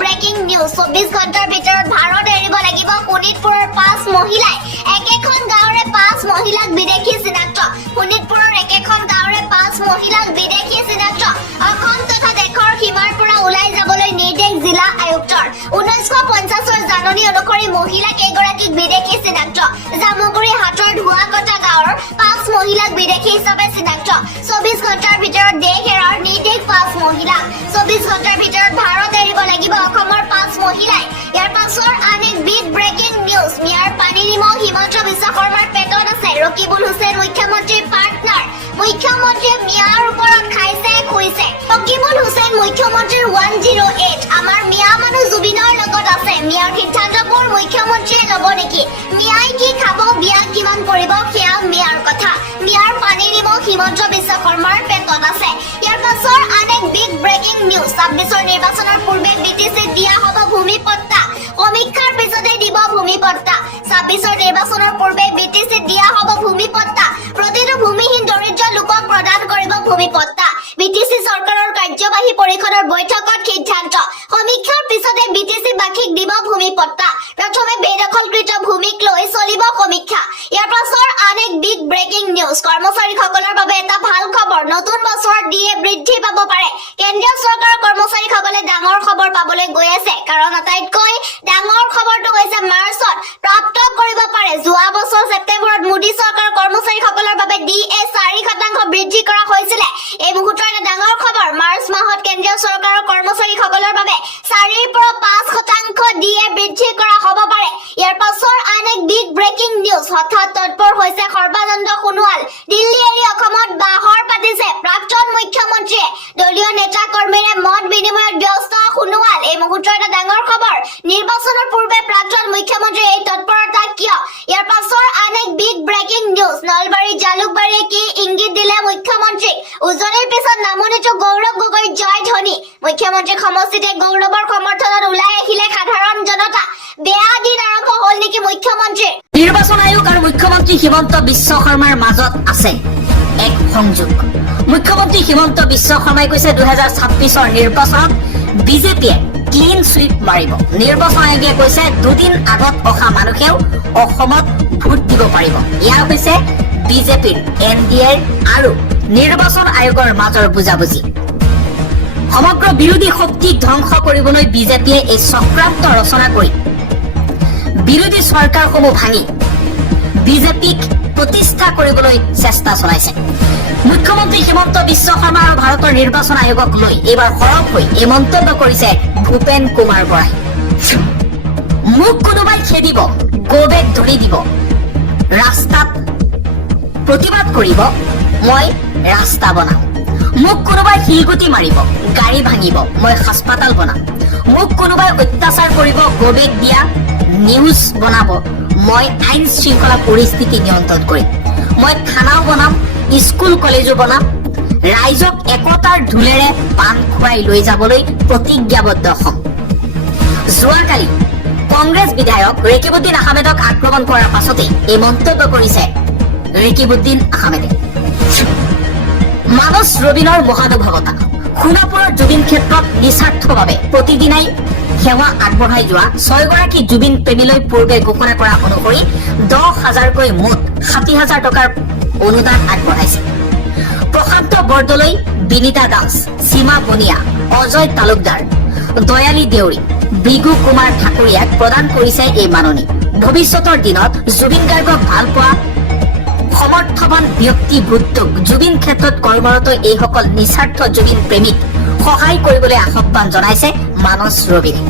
breaking news 24 ঘণ্টাৰ ভিতৰত ভাৰত এৰিব লাগিব শোণিতপুৰৰ 5 মহিলাই একেখন গাঁৱৰে 5 মহিলাক বিদেশী চিনাক্ত শোণিতপুৰৰ একেখন গাঁৱৰে 5 মহিলাক বিদেশী চিনাক্ত অসম তথা দেশৰ সীমাৰ পৰা ওলাই যাবলৈ নিৰ্দেশ জিলা আয়ুক্তৰ 1950 জাননী অনুসৰি মহিলা কেইগৰাকীক বিদেশী চিনাক্ত জামুগুৰি হাতৰ ধুৱাকটা গাঁৱৰ 5 মহিলাক বিদেশী হিচাপে চিনাক্ত 24 ঘণ্টাৰ ভিতৰত দেশ এৰাৰ নিৰ্দেশ 5 মহিলা 24 ঘণ্টাৰ ভিতৰত ভাৰত এৰিব লাগিব অসমৰ 5 মহিলাই ইয়াৰ পাছৰ আন এক বিগ ব্ৰেকিং নিউজ মিয়াৰ পানী নিমখ হিমন্ত বিশ্ব শৰ্মাৰ পেটত আছে ৰকিবুল হুছেইন মুখ্যমন্ত্ৰীৰ পাৰ্টনাৰ মুখ্যমন্ত্ৰীয়ে মিয়াৰ ওপৰত খাইছে খুইছে ৰকিবুল হুছেইন মুখ্যমন্ত্ৰীৰ 108 আমাৰ মিয়া মানুহ জুবিনৰ লগত আছে মিয়াৰ সিদ্ধান্তবোৰ মুখ্যমন্ত্ৰীয়ে ল'ব নেকি মিয়াই কি খাব বিয়া কিমান পৰিব সেয়া মিয়াৰ কথা মিয়াৰ পানী নিমখ হিমন্ত বিশ্ব শৰ্মাৰ পেটত আছে ইয়াৰ পাছৰ আন এক বিগ ব্ৰেকিং নিউজ 26ৰ নিৰ্বাচনৰ পূৰ্বে বিটিচি দিয়া হ'ব ভূমিপট্টা সমীক্ষাৰ পিছতে দিব ভূমিপট্টা 26ৰ নিৰ্বাচনৰ পূৰ্বে বিটিচি দিয়া হ'ব ভূমিপট্টা প্ৰতিটো ভূমিহীন দৰিদ্ৰ লোকক প্ৰদান কৰিব ভূমিপট্টা বিটিচি চৰকাৰৰ কাৰ্যবাহী পৰিষদৰ বৈঠকত সিদ্ধান্ত সমীক্ষাৰ পিছতে বিটিচি বাসীক দিব ভূমিপট্টা প্ৰথমে বেদখলকৃত ভূমিক লৈ চলিব সমীক্ষা ইয়াৰ পাছৰ আন এক বিগ ব্ৰেকিং নিউজ কৰ্মচাৰীসকলৰ বাবে এটা ভাল খবৰ নতুন বছৰত ডিএ বৃদ্ধি পাব পাৰে কেন্দ্ৰীয় চৰকাৰৰ কৰ্মচাৰীসকলে ডাঙৰ খবৰ পাবলৈ গৈ আছে কাৰণ আটাইতকৈ ডাঙৰ খবৰটো হৈছে মাৰ্চত প্ৰাপ্ত কৰিব পাৰে যোৱা বছৰ ছেপ্টেম্বৰত মোদী চৰকাৰৰ কৰ্মচাৰীসকলৰ বাবে ডিএ 4% বৃদ্ধি কৰা হৈছিল এই মুহূৰ্তৰ এটা ডাঙৰ খবৰ মাৰ্চ মাহত কেন্দ্ৰীয় চৰকাৰৰ কৰ্মচাৰীসকলৰ বাবে 4ৰ পৰা 5% ডিএ বৃদ্ধি কৰা হ'ব পাৰে ইয়াৰ পাছৰ আন এক বিগ ব্ৰেকিং নিউজ হঠাৎ তৎপৰ হৈছে সৰ্বানন্দ সোণোৱাল দিল্লী এৰি অসমত বাহৰ পাতিছে প্ৰাক্তন মুখ্যমন্ত্ৰীয়ে দলীয় নেতা কৰ্মীৰে মত বিনিময়ত ব্যস্ত সোণোৱাল এই মুহূৰ্তৰ এটা ডাঙৰ খবৰ নিৰ্বাচনৰ পূৰ্বে প্ৰাক্তন মুখ্যমন্ত্ৰীৰ এই তৎপৰতা কিয় ইয়াৰ পাছৰ আন এক বিগ ব্ৰেকিং নিউজ নলবাৰী জালুকবাৰীয়ে কি ইংগিত দিলে মুখ্যমন্ত্ৰীক উজনিৰ পিছত নামনিতো গৌৰৱ গগৈ জয় ধ্বনি মুখ্যমন্ত্ৰীক সমষ্টিতে গৌৰৱৰ সমৰ্থনত ওলাই আহিলে সাধাৰণ জনতা বেয়া দিন আৰম্ভ হ'ল নেকি মুখ্যমন্ত্ৰীৰ নিৰ্বাচন আয়োগ আৰু মুখ্যমন্ত্ৰী হিমন্ত বিশ্ব শৰ্মাৰ মাজত আছে এক সংযোগ মুখ্যমন্ত্ৰী হিমন্ত বিশ্ব শৰ্মাই কৈছে 2026ৰ নিৰ্বাচনত বিজেপিয়ে ক্লিন সুইপ মাৰিব নিৰ্বাচন আয়োগে কৈছে দুদিন আগত অহা মানুহেও অসমত ভোট দিব পাৰিব ইয়াৰ হৈছে বিজেপিৰ এনডিএৰ আৰু নিৰ্বাচন আয়োগৰ মাজৰ বুজাবুজি সমগ্ৰ বিৰোধী শক্তিক ধ্বংস কৰিবলৈ বিজেপিয়ে এই চক্ৰান্ত ৰচনা কৰি বিৰোধী চৰকাৰসমূহ ভাঙি বিজেপিক প্ৰতিষ্ঠা কৰিবলৈ চেষ্টা চলাইছে মুখ্যমন্ত্ৰী হিমন্ত বিশ্ব শৰ্মা আৰু ভাৰতৰ নিৰ্বাচন আয়োগক লৈ এইবাৰ সৰব হৈ এই মন্তব্য কৰিছে ভূপেন কুমাৰ বৰাই মোক কোনোবাই খেদিব গোবেক ধৰি দিব ৰাস্তাত প্ৰতিবাদ কৰিব মই ৰাস্তা বনাম মোক কোনোবাই শিলগুটি মাৰিব গাড়ী ভাঙিব মই হাস্পাতাল বনাম মোক কোনোবাই অত্যাচাৰ কৰিব গোবেক দিয়া নিউজ বনাব মই আইন শৃংখলা পৰিস্থিতি নিয়ন্ত্ৰণ কৰিম মই থানাও বনাম স্কুল কলেজো বনাম ৰাইজক একতাৰ ঢোলেৰে পাণ খুৱাই লৈ যাবলৈ প্ৰতিজ্ঞাবদ্ধ হ'ম যোৱাকালি কংগ্ৰেছ বিধায়ক ৰেকিবুদ্দিন আহমেদক আক্ৰমণ কৰাৰ পাছতেই এই মন্তব্য কৰিছে ৰেকিবুদ্দিন আহমেদে মানস ৰবিনৰ মহানুভৱতা সোণাপুৰৰ জুবিন ক্ষেত্ৰত নিস্বাৰ্থভাৱে প্ৰতিদিনাই সেৱা আগবঢ়াই যোৱা 6গৰাকী জুবিন প্ৰেমীলৈ পূৰ্বে ঘোষণা কৰা অনুসৰি 10,000কৈ মুঠ 60,000 টকাৰ অনুদান আগবঢ়াইছে প্ৰশান্ত বৰদলৈ বিনীতা দাস সীমা বনিয়া অজয় তালুকদাৰ দয়ালী দেউৰী বিগু কুমাৰ ঠাকুৰীয়াক প্ৰদান কৰিছে এই মাননি ভৱিষ্যতৰ দিনত জুবিন গাৰ্গক ভাল পোৱা সমৰ্থবান ব্যক্তি বুদ্ধক জুবিন ক্ষেত্ৰত কৰ্মৰত এইসকল নিস্বাৰ্থ জুবিন প্ৰেমীক সহায় কৰিবলৈ আহ্বান জনাইছে মানস ৰবিনে